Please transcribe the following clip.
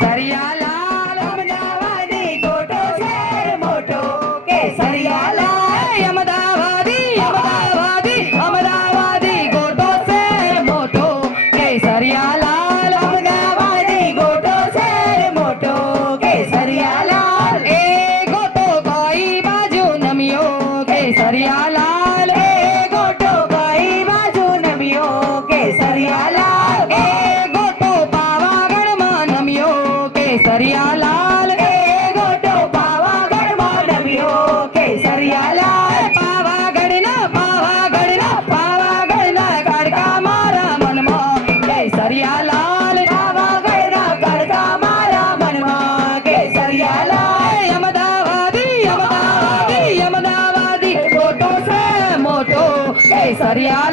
કેસરિયા લાલ અમદાવાદી ગોટો છે મોટો કેસરિયા લાલ અમદાવાદી અમદાવાદી અમદાવાદી ગોટો છે મોટો કેસરિયા લાલ અમદાવાદી ગોટો છે મોટો કેસરિયા લાલ એ ગોટો કઈ બાજુ નમ્યો કેસરિયા લાલ એ ગોટો કઈ બાજુ નમ્યો કેસરિયા લાલ એ ગોટો પાવાગઢમાં નમ્યો કેસરિયા લાલ એ ગોટો પાવાગઢમાં નમ્યો કેસરિયા લાલ પાવાગઢના કડકા મારા મનમાં કેસરિયા લાલ પાવાગઢના કડકા મારા મનમાં કેસરિયા લાલ અમદાવાદી અમદાવાદી અમદાવાદી ગોટો છે મોટો કેસરિયા